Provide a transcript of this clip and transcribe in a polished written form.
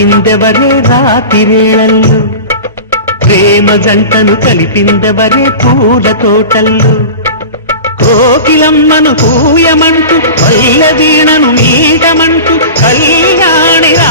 పంపిందెవరే రాతిరేళల్లో, ప్రేమ జంటను కలిపిందెవరే పూల తోటల్లో. కోకిలమ్మను పూయమంటూ పల్లె వీణను మీటమంటూ కళ్యాణి రా